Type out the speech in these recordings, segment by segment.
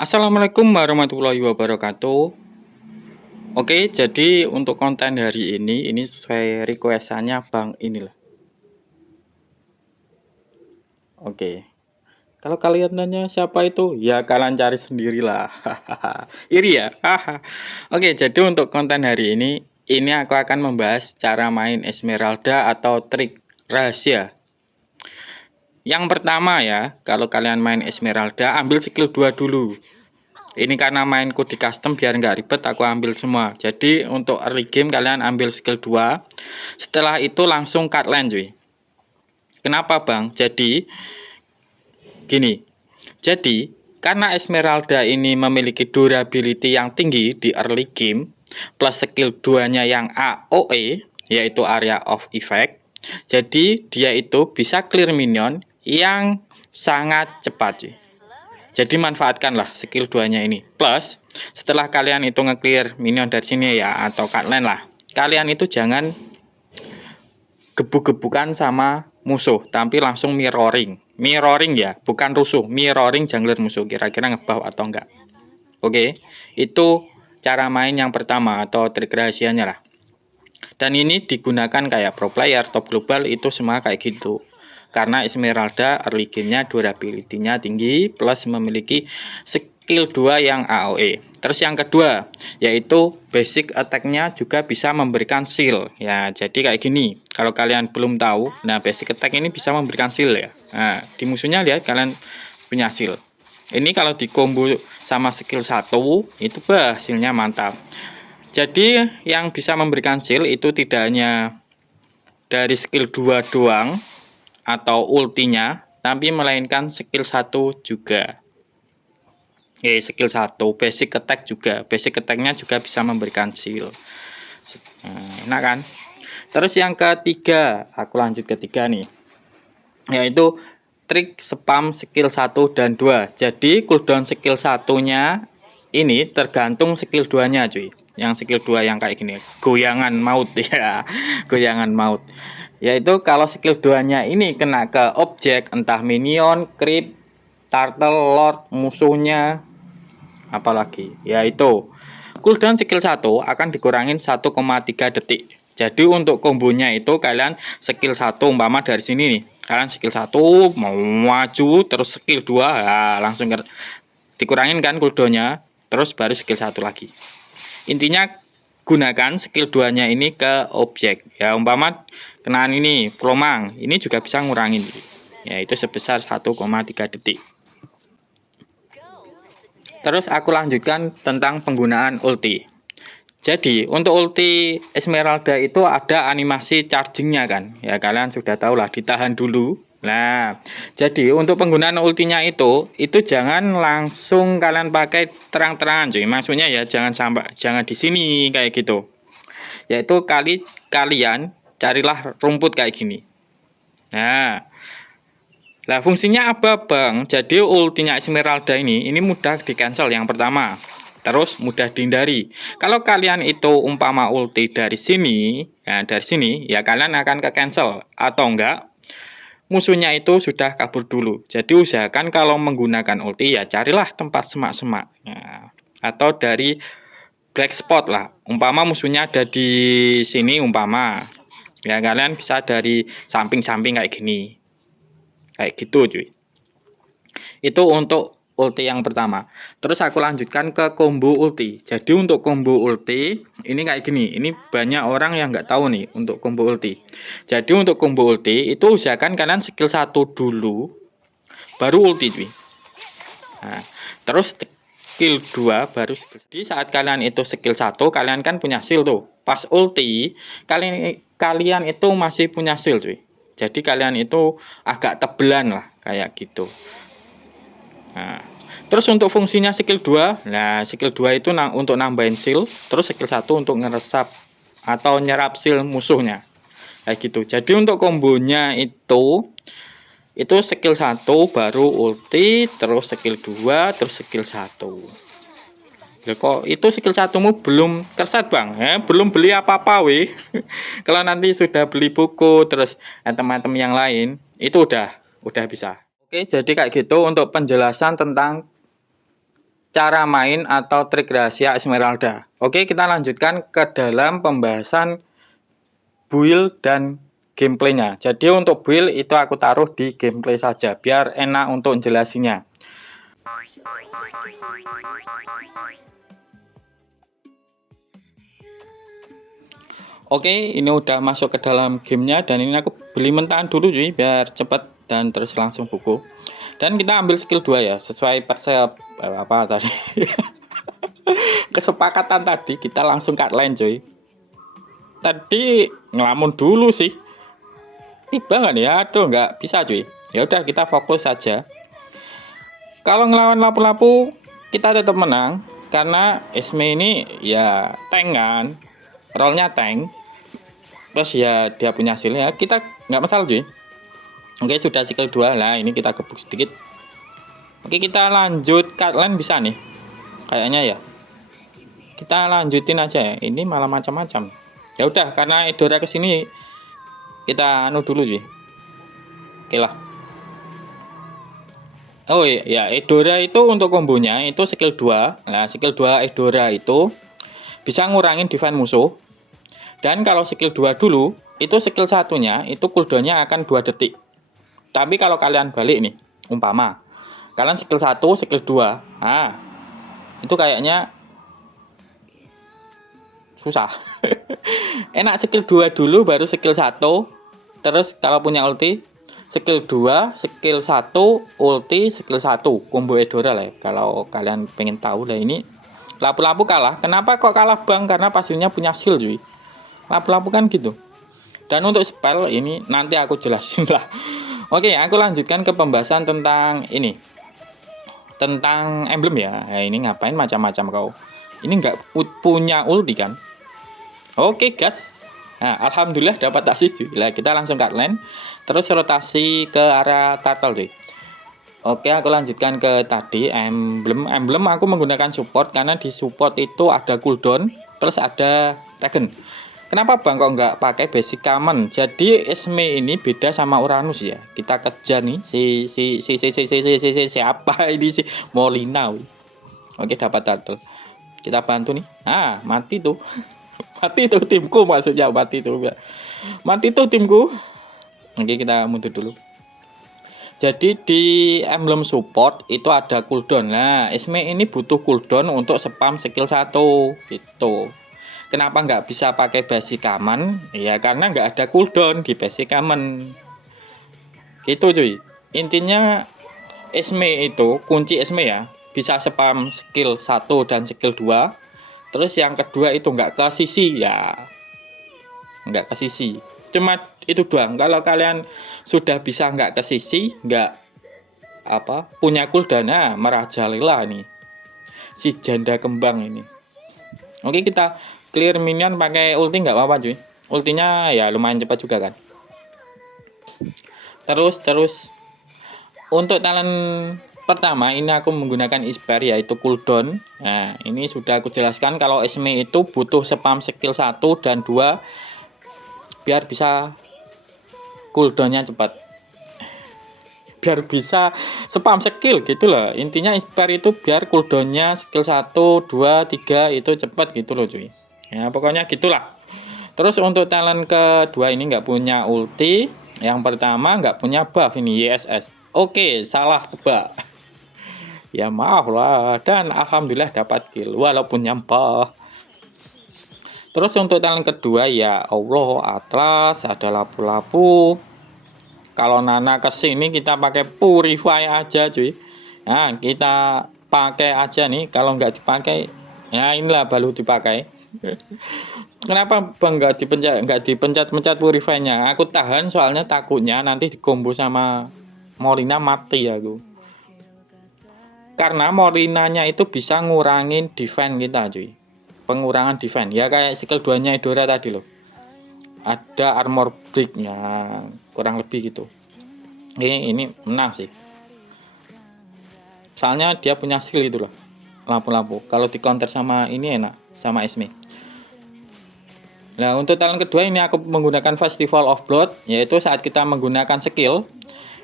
Assalamualaikum warahmatullahi wabarakatuh. Oke, jadi untuk konten hari ini sesuai requestannya Bang inilah. Oke, kalau kalian tanya siapa itu, ya kalian cari sendirilah. Iri ya. Oke, jadi untuk konten hari ini aku akan membahas cara main Esmeralda atau trik rahasia. Yang pertama ya, kalau kalian main Esmeralda, ambil skill 2 dulu. Ini karena mainku di custom biar nggak ribet, aku ambil semua. Jadi untuk early game kalian ambil skill 2. Setelah itu langsung cut lane cuy. Kenapa bang? Jadi gini. Jadi karena Esmeralda ini memiliki durability yang tinggi di early game, plus skill 2-nya yang AOE, yaitu Area of Effect. Jadi dia itu bisa clear minion yang sangat cepat cuy. Jadi manfaatkanlah skill 2-nya ini. Plus, setelah kalian itu nge-clear minion dari sini ya, atau cut lane lah. Kalian itu jangan gebuk-gebukan sama musuh, tapi langsung mirroring. Mirroring ya, bukan rusuh. Mirroring jungler musuh, kira-kira ngebuff atau enggak. Oke, itu cara main yang pertama atau trik rahasianya lah. Dan ini digunakan kayak pro player, top global, itu semua kayak gitu. Karena Esmeralda early game-nya durability-nya tinggi plus memiliki skill 2 yang AOE. Terus yang kedua yaitu basic attack-nya juga bisa memberikan shield. Ya, jadi kayak gini. Kalau kalian belum tahu, nah basic attack ini bisa memberikan shield ya. Nah, di musuhnya lihat kalian punya shield. Ini kalau di combo sama skill 1 itu hasilnya mantap. Jadi yang bisa memberikan shield itu tidak hanya dari skill 2 doang atau ultinya, tapi melainkan skill 1 juga. Skill 1, basic attack juga. Basic attack-nya juga bisa memberikan shield. Nah, enak kan? Terus yang ketiga, aku lanjut ketiga nih. Yaitu trik spam skill 1 dan 2. Jadi cooldown skill 1-nya ini tergantung skill 2-nya cuy. Yang skill 2 yang kayak gini, goyangan maut ya. Goyangan maut. Yaitu kalau skill 2-nya ini kena ke objek, entah minion, creep, turtle, lord, musuhnya, apalagi. Yaitu cooldown skill 1 akan dikurangin 1,3 detik. Jadi untuk kombonya itu kalian skill 1 umpama dari sini nih. Kalian skill 1 mau maju terus skill 2 ya, langsung dikurangin kan cooldownnya, terus baru skill 1 lagi. Intinya gunakan skill 2-nya ini ke objek. Ya umpama kenaan ini promang, ini juga bisa ngurangin. Yaitu sebesar 1,3 detik. Terus aku lanjutkan tentang penggunaan ulti. Jadi untuk ulti Esmeralda itu ada animasi chargingnya kan. Ya kalian sudah tahu lah, ditahan dulu. Nah, jadi untuk penggunaan ultinya itu jangan langsung kalian pakai terang-terangan cuy. Maksudnya ya jangan di sini kayak gitu. Yaitu kalian carilah rumput kayak gini. Nah, fungsinya apa bang? Jadi ultinya Esmeralda ini mudah di cancel yang pertama. Terus mudah dihindari. Kalau kalian itu umpama ulti dari sini, ya kalian akan ke cancel atau enggak musuhnya itu sudah kabur dulu. Jadi usahakan kalau menggunakan ulti ya carilah tempat semak-semak. Nah, atau dari black spot lah. Umpama musuhnya ada di sini umpama. Ya kalian bisa dari samping-samping kayak gini. Kayak gitu cuy. Itu untuk ulti yang pertama. Terus aku lanjutkan ke combo ulti. Jadi untuk combo ulti ini kayak gini. Ini banyak orang yang nggak tahu nih untuk combo ulti. Jadi untuk combo ulti itu usahakan kalian skill 1 dulu baru ulti cuy. Nah, terus skill 2 baru skill. Jadi saat kalian itu skill 1 kalian kan punya shield tuh. Pas ulti kalian itu masih punya shield cuy. Jadi kalian itu agak tebelan lah kayak gitu. Nah, terus untuk fungsinya skill 2, nah skill 2 itu untuk nambahin shield, terus skill 1 untuk ngeresap atau nyerap shield musuhnya. Kayak gitu. Jadi untuk kombonya itu skill 1 baru ulti, terus skill 2, terus skill 1. Ya, kok itu skill 1-mu belum terset bang? Belum beli apa-apa weh. Kalau nanti sudah beli buku, terus teman-teman yang lain, itu udah bisa. Oke, jadi kayak gitu untuk penjelasan tentang cara main atau trik rahasia Esmeralda. Oke, kita lanjutkan ke dalam pembahasan build dan gameplaynya. Jadi untuk build itu aku taruh di gameplay saja biar enak untuk jelasinnya. Oke, ini udah masuk ke dalam gamenya dan ini aku beli mentahan dulu cuy biar cepet dan terus langsung buku. Dan kita ambil skill 2 ya, sesuai apa tadi. Kesepakatan tadi kita langsung cut line cuy. Tadi ngelamun dulu sih. Tiba nggak nih? Aduh, nggak bisa cuy. Ya udah kita fokus saja. Kalau ngelawan lapu-lapu kita tetap menang karena Esme ini ya tank kan, role-nya tank. Terus ya dia punya hasilnya, kita nggak masalah cuy. Oke, sudah skill 2 lah, ini kita gebuk sedikit. Oke, kita lanjut line bisa nih. Kayaknya ya. Kita lanjutin aja ya. Ini malah macam-macam. Ya udah, karena Edora kesini kita anu dulu cuy. Oke lah. Oh ya, Edora itu untuk kombonya itu skill 2. Nah, skill 2 Edora itu bisa ngurangin defense musuh. Dan kalau skill 2 dulu, itu skill satunya itu cooldownnya akan 2 detik. Tapi kalau kalian balik nih, umpama kalian skill 1, skill 2. Nah, itu kayaknya susah. Enak skill 2 dulu baru skill 1. Terus kalau punya ulti, skill 2, skill 1, ulti, skill 1. Combo Edora lah ya. Kalau kalian pengen tahu lah ini. Lapu-lapu kalah. Kenapa kok kalah bang? Karena pastinya punya shield cuy. Lapu-lapu kan gitu. Dan untuk spell ini nanti aku jelasin lah. Oke, aku lanjutkan ke pembahasan tentang ini. Tentang emblem ya. Nah, ini ngapain macam-macam kau? Ini nggak punya ulti kan? Oke, gas. Nah, alhamdulillah dapat assist cuy. Nah, kita langsung cut line. Terus rotasi ke arah turtle cuy. Oke, aku lanjutkan ke tadi emblem. Emblem aku menggunakan support karena di support itu ada cooldown, terus ada regen. Kenapa bang kok nggak pakai basic common? Jadi Esme ini beda sama Uranus ya. Kita kejar nih siapa ini si Molina. Oke, dapat turtle. Kita bantu nih. Ah, mati tuh. Mati tuh timku maksudnya mati tuh. Mati tuh timku. Oke, kita mundur dulu. Jadi di emblem support itu ada cooldown. Nah, Esme ini butuh cooldown untuk spam skill 1 gitu. Kenapa nggak bisa pakai basic common? Ya karena nggak ada cooldown di basic common. Gitu cuy. Intinya Esme itu, kunci Esme ya, bisa spam skill 1 dan skill 2. Terus yang kedua itu nggak ke sisi ya. Nggak ke sisi. Cuma itu doang. Kalau kalian sudah bisa nggak ke sisi, nggak punya cooldown, nah merajalela nih si janda kembang ini. Oke, kita clear minion pakai ulti nggak apa-apa cuy. Ultinya ya lumayan cepat juga kan. Terus untuk talent pertama ini aku menggunakan Isper yaitu cooldown. Nah, ini sudah aku jelaskan kalau Esme itu butuh spam skill 1 dan 2 biar bisa cooldownnya cepat, biar bisa spam skill gitu loh. Intinya Isper itu biar cooldownnya skill 1, 2, 3 itu cepat gitu loh cuy. Ya pokoknya gitulah. Terus untuk talent kedua ini nggak punya ulti. Yang pertama nggak punya buff ini YSS. Oke, salah tebak. Ya maaf lah. Dan alhamdulillah dapat kill walaupun nyampah. Terus untuk talent kedua ya Allah, Atlas, ada lapu-lapu. Kalau Nana kesini kita pakai purify aja cuy. Nah kita pakai aja nih. Kalau nggak dipakai, ya inilah baru dipakai. Kenapa bang nggak dipencet purify-nya? Aku tahan soalnya takutnya nanti dikombo sama Morina mati ya aku. Karena Morinanya itu bisa ngurangin defense kita cuy. Pengurangan defense ya kayak skill 2 nya Edora tadi loh. Ada armor break-nya kurang lebih gitu. Ini menang sih. Soalnya dia punya skill itu loh. Lampu-lampu. Kalau di counter sama ini enak, sama Esme. Nah, untuk talent kedua ini aku menggunakan Festival of Blood, yaitu saat kita menggunakan skill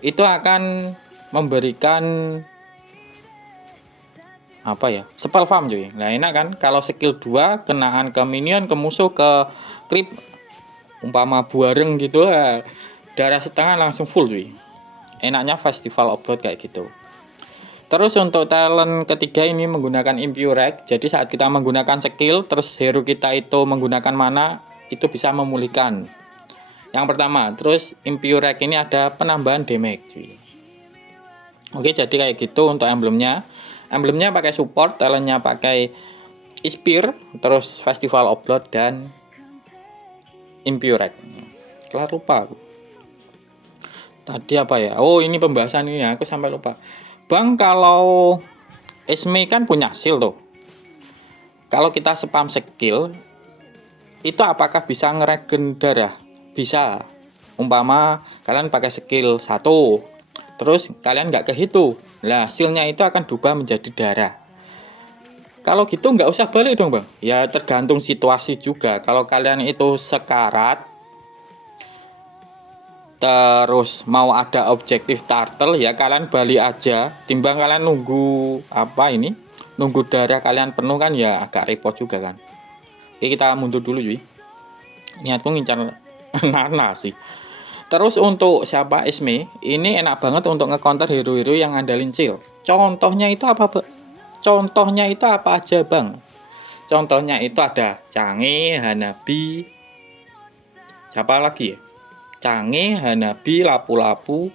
itu akan memberikan apa ya, spell farm cuy. Nah enak kan kalau skill 2 kenaan ke minion, ke musuh, ke creep, umpama buareng gitu, darah setengah langsung full cuy. Enaknya festival upload kayak gitu. Terus untuk talent ketiga ini menggunakan Impurek. Jadi saat kita menggunakan skill terus hero kita itu menggunakan mana, itu bisa memulihkan. Yang pertama, terus Impurek ini ada penambahan damage cuy. Oke, jadi kayak gitu untuk emblemnya. Emblemnya pakai support, talentnya pakai Spear, terus Festival of Blood dan Impurek. Kelar lupa aku. Tadi apa ya? Oh, ini pembahasan ini aku sampai lupa. Bang, kalau Esme kan punya shield tuh. Kalau kita spam skill, itu apakah bisa ngeregen darah? Bisa. Umpama kalian pakai skill 1, terus kalian nggak kehitung. Lah, shieldnya itu akan berubah menjadi darah. Kalau gitu nggak usah balik dong bang. Ya tergantung situasi juga. Kalau kalian itu sekarat, terus mau ada objektif turtle, ya kalian balik aja. Timbang kalian nunggu apa ini, nunggu darah kalian penuh kan ya agak repot juga kan. Oke, kita mundur dulu cuy. Niatku ngincar Nana sih. Terus untuk siapa Isme, ini enak banget untuk nge-counter hero-hero yang andalin chill. Contohnya itu apa, Bang? Contohnya itu apa aja, Bang? Contohnya itu ada Cange, Hanabi, siapa lagi ya? Cange, Hanabi, Lapu-Lapu.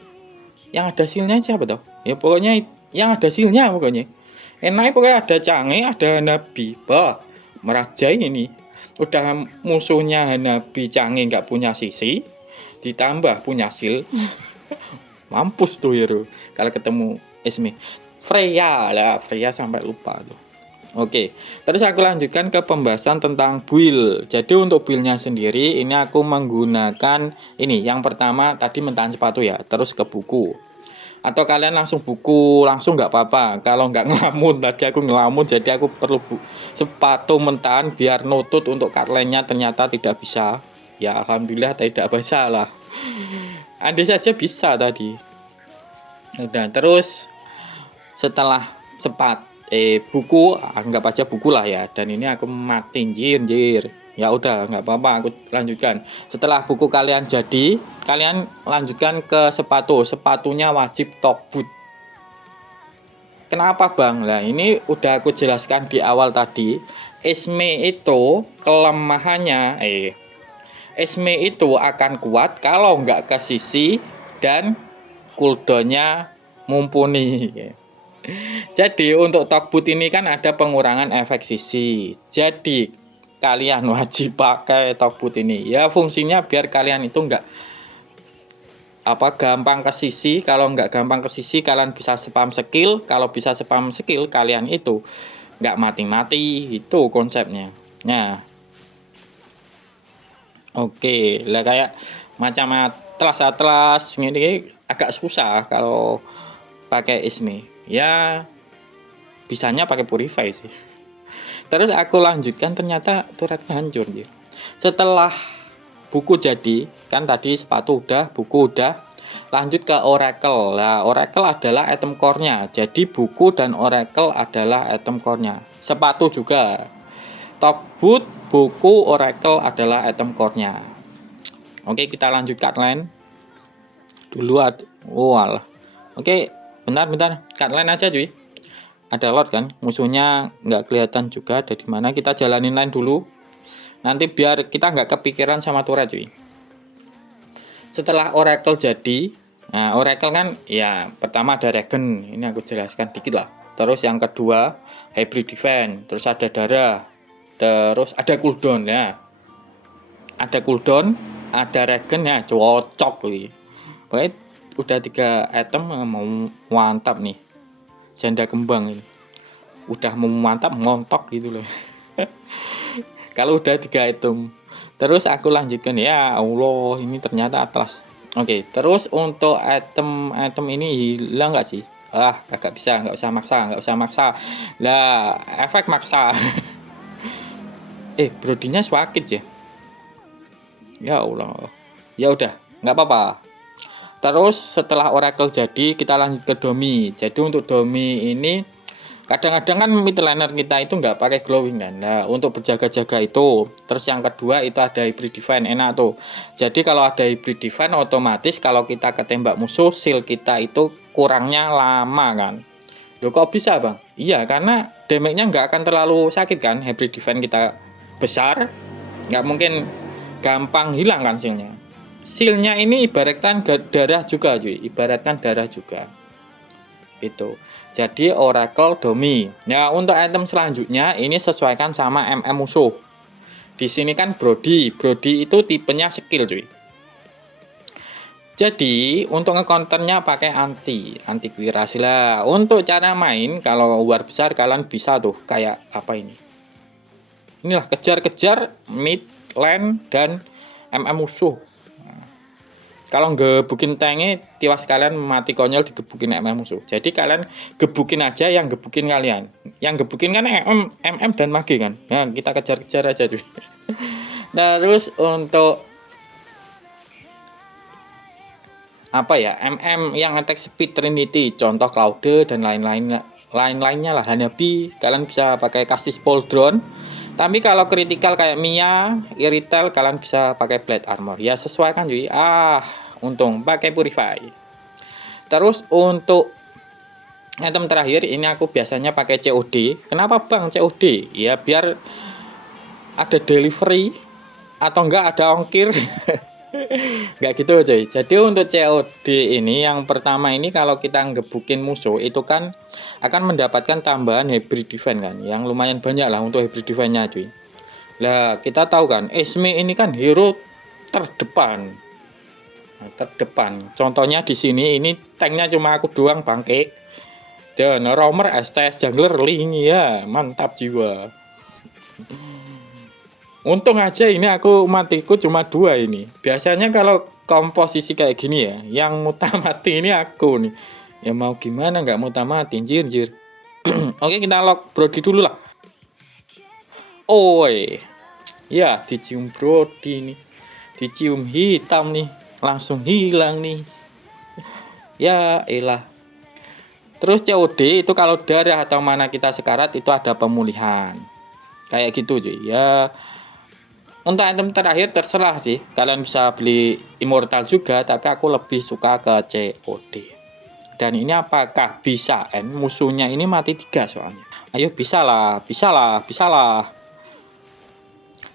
Yang ada silnya siapa toh? Ya pokoknya yang ada silnya pokoknya. Enaknya pokoknya ada Cange, ada Hanabi. Bah, merajain ini. Udah musuhnya Hanabi Cange nggak punya sisi, ditambah punya sil. Mampus tuh hero kalau ketemu Esme. Freya lah, Freya sampai lupa tuh. Oke, terus aku lanjutkan ke pembahasan tentang build. Jadi untuk buildnya sendiri ini aku menggunakan ini. Yang pertama tadi mentahan sepatu ya, terus ke buku. Atau kalian langsung buku langsung nggak apa-apa. Kalau nggak ngelamun, tadi aku ngelamun jadi aku perlu sepatu mentahan biar nutut untuk cardline-nya ternyata tidak bisa. Ya alhamdulillah tidak bisa lah. Andai saja bisa tadi. Udah, terus setelah buku, anggap aja buku lah ya, dan ini aku mati jir. Ya udah nggak apa-apa, aku lanjutkan. Setelah buku kalian jadi, kalian lanjutkan ke sepatunya wajib top boot. Kenapa bang? Nah ini udah aku jelaskan di awal tadi. Esme itu kelemahannya Esme itu akan kuat kalau nggak ke sisi dan cooldownnya mumpuni. Jadi untuk talkboot ini kan ada pengurangan efek sisi. Jadi kalian wajib pakai talkboot ini. Ya fungsinya biar kalian itu nggak gampang ke sisi. Kalau nggak gampang ke sisi kalian bisa spam skill. Kalau bisa spam skill kalian itu nggak mati-mati. Itu konsepnya. Nah, oke lah kayak macam atlas ini agak susah kalau pakai Isme. Ya bisanya pakai purify sih. Terus aku lanjutkan ternyata turretnya hancur dia. Setelah buku jadi, kan tadi sepatu udah, buku udah, lanjut ke oracle. Nah, oracle adalah item core-nya. Jadi buku dan oracle adalah item core-nya. Sepatu juga. Talkboot, buku, oracle adalah item core-nya. Oke, kita lanjut cardline. Dulu alah. Oke, bentar. Cardline aja cuy. Ada lot kan, musuhnya nggak kelihatan juga ada di mana. Kita jalanin line dulu. Nanti biar kita nggak kepikiran sama turret cuy. Setelah oracle jadi, nah oracle kan ya pertama ada regen, ini aku jelaskan dikit lah. Terus yang kedua hybrid defense, terus ada darah, terus ada cooldown ya. Ada cooldown, ada regen ya, cocok cuy. Pokoknya udah 3 item mau mantap nih. Janda kembang ini udah mau mantap montok gitu loh. Kalau udah 3 item terus aku lanjutkan ya Allah ini ternyata atlas. Oke, terus untuk item ini hilang nggak sih? Nggak usah maksa lah, efek maksa. Brodinya sakit ya Allah, ya udah nggak apa-apa. Terus setelah oracle jadi kita lanjut ke domi. Jadi untuk domi ini Kadang-kadang kan midliner kita itu nggak pakai glowing kan. Nah, untuk berjaga-jaga itu. Terus yang kedua itu ada hybrid defense, enak tuh. Jadi kalau ada hybrid defense otomatis kalau kita ketembak musuh, shield kita itu kurangnya lama kan. Loh kok bisa bang? Iya karena damage-nya nggak akan terlalu sakit kan. Hybrid defense kita besar, nggak mungkin gampang hilang kan shieldnya. Shieldnya ini ibaratkan darah juga cuy, ibaratkan darah juga. Itu. Jadi Oracle Domi. Nah, untuk item selanjutnya ini sesuaikan sama MM musuh. Di sini kan Brody. Brody itu tipenya skill, cuy. Jadi, untuk ngecounternya pakai anti kuirasi lah. Untuk cara main kalau war besar kalian bisa tuh kayak apa ini? Inilah kejar-kejar mid, lane dan MM musuh. Kalau gebukin tanknya tiwas kalian mati konyol digebukin MM musuh. Jadi kalian gebukin aja yang gebukin kalian. Yang gebukin kan MM dan mage kan. Nah, kita kejar-kejar aja cuy. Terus untuk apa ya? MM yang attack speed Trinity, contoh Cloud dan lain-lainnya lah. Hanabi kalian bisa pakai Castis Poldron. Tapi kalau kritikal kayak Mia, Iritel kalian bisa pakai Blade Armor. Ya sesuaikan cuy. Untung pakai Purify. Terus untuk item terakhir ini aku biasanya pakai COD. Kenapa bang COD? Ya biar ada delivery atau enggak ada ongkir. Enggak gitu coy. Jadi untuk COD ini yang pertama ini kalau kita ngebukin musuh itu kan akan mendapatkan tambahan hybrid defense kan, yang lumayan banyak lah untuk hybrid defense-nya cuy. Lah kita tahu kan Esme ini kan hero terdepan. Nah, terdepan. Contohnya di sini ini tanknya cuma aku doang bangke. Dan roamer STS jungler link ya, mantap jiwa. Untung aja ini aku matiku cuma 2 ini. Biasanya kalau komposisi kayak gini ya, yang muta mati ini aku nih. Ya mau gimana nggak muta mati, anjir. Oke, kita lock Brody dulu lah. Oi. Ya, dicium Brody nih. Dicium hitam nih. Langsung hilang nih. Ya elah. Terus COD itu kalau darah atau mana kita sekarat itu ada pemulihan. Kayak gitu cuy. Ya untuk item terakhir terserah sih. Kalian bisa beli immortal juga, tapi aku lebih suka ke COD. Dan ini apakah bisa end? Musuhnya ini mati 3 soalnya. Ayo bisa lah, bisa lah, bisa lah.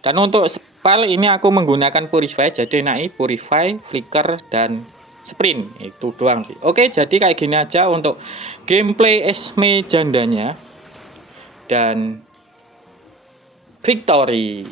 Dan untuk spell ini aku menggunakan Purify, jadi naik Purify, Flicker, dan Sprint. Itu doang sih. Oke, jadi kayak gini aja untuk gameplay Esme jandanya. Dan victory.